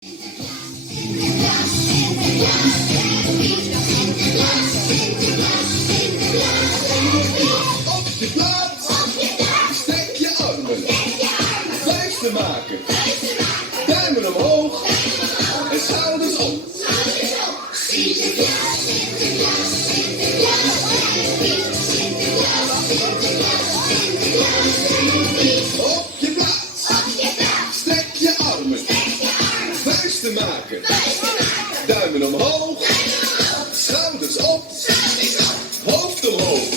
Op je plaats, strek je armen, vuisten maken, duimen omhoog en schouders op. Sinterklaas, Sinterklaas, Sinterklaas, op je plaats, strek je armen, vuisten maken, duimen omhoog, schouders op, hoofd omhoog.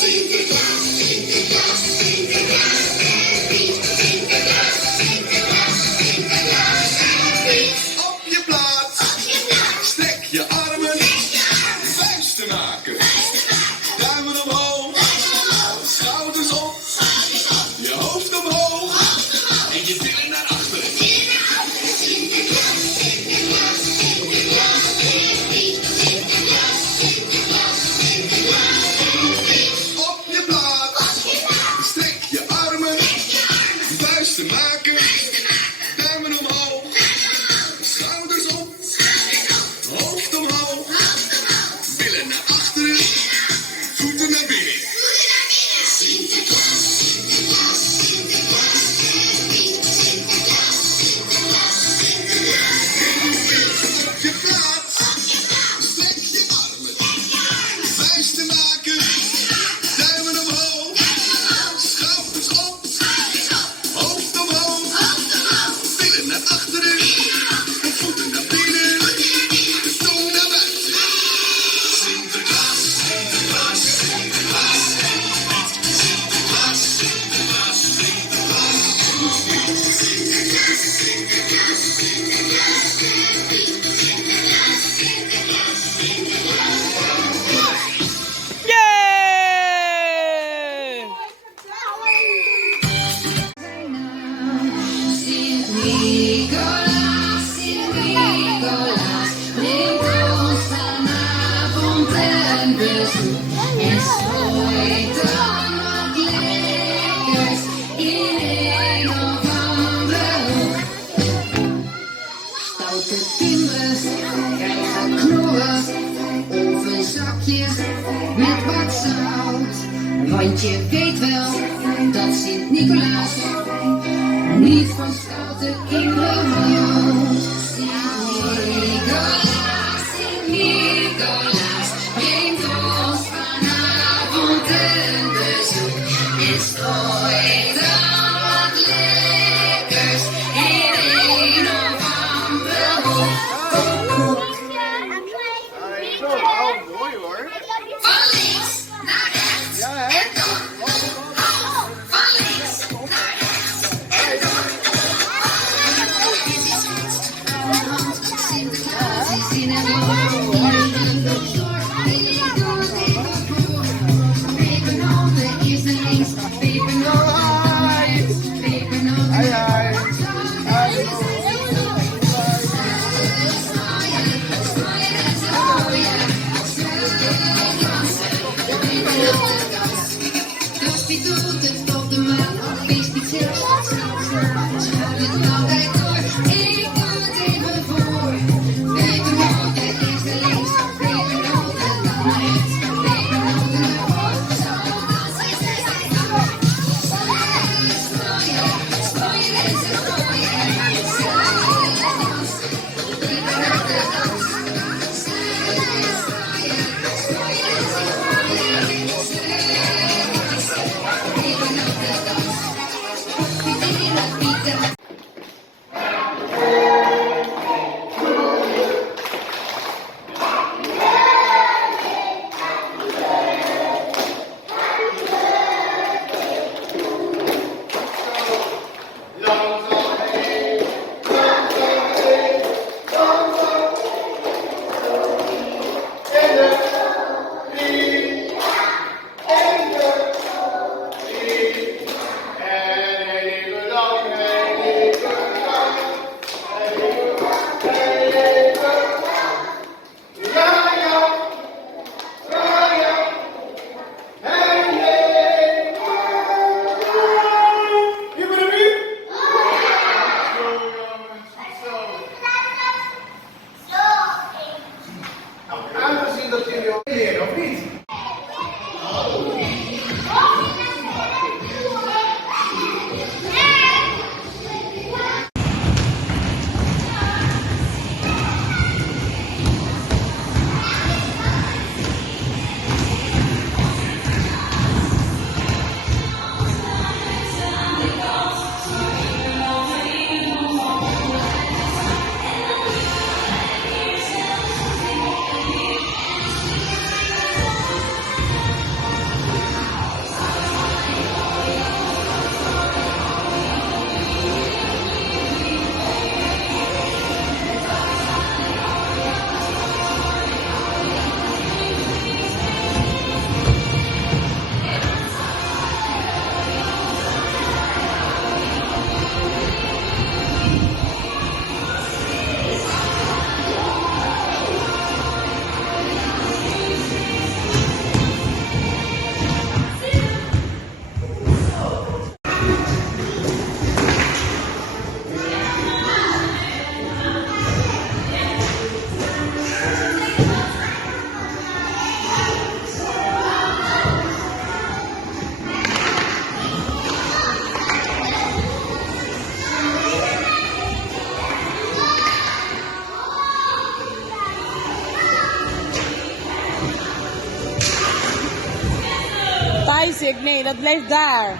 Sinterklaas, Sinterklaas, Sinterklaas, Sinterklaas, Sinterklaas, Sinterklaas, op je plaats, strek je armen, vuisten maken, duimen omhoog, schouders op, je hoofd omhoog en je billen naar achteren. Sinterklaas, Sinterklaas, Sinterklaas, Sinterklaas, Sinterklaas, Sinterklaas, op je plaats, strek je armen, vuisten maken, duimen omhoog, schouders op, hoofd omhoog, billen naar achteren, voeten naar binnen. Sinterklaas, Sinterklaas, Sinterklaas, Sinterklaas, Sinterklaas, Sinterklaas, op je plaats, strek je armen, vuisten maken, duimen omhoog, schouders op, hoofd omhoog, billen naar achteren, voeten naar binnen, tong naar buiten. Sinterklaas, Sinterklaas, Sinterklaas, Sinterklaas, Sinterklaas, Sinterklaas, Sinterklaas, Sinterklaas, Yay! Sint Nicolaas, Sint Nicolaas, breng ons vanavond een bezoek en strooit dan wat lekkers in een of andere hoek. Stoute kinderen krijgen knorren, ovenzakjes met wat zout. Want je weet wel dat Sint Nicolaas niet van stoute kinderen houdt. Sint Nicolaas, breng ons vanavond een bezoek en strooi dan wat lekkers in een of andere hoek. Mooi hoor. Van links naar rechts en door. Van links naar rechts en door. Nee, dat blijft daar.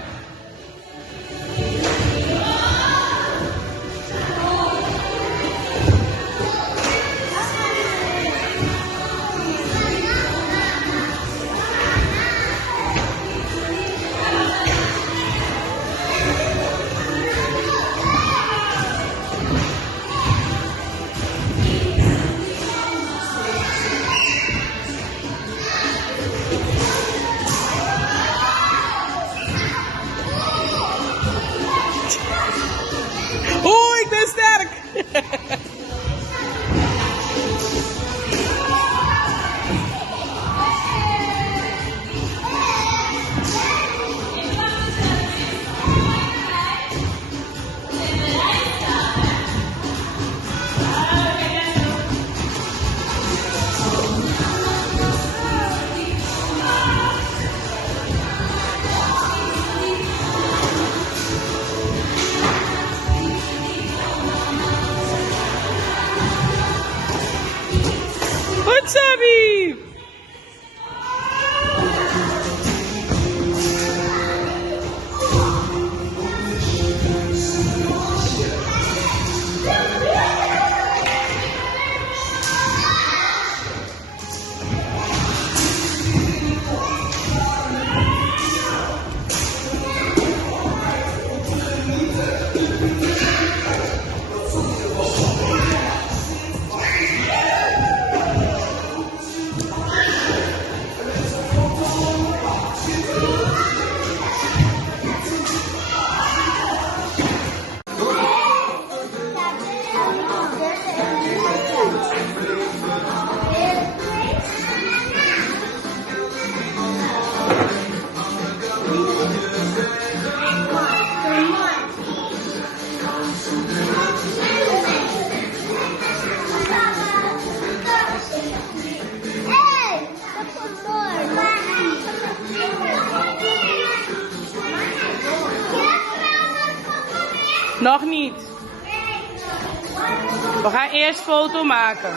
Oeh, ik ben sterk! Goed, Sabi! Nog niet. We gaan eerst foto maken.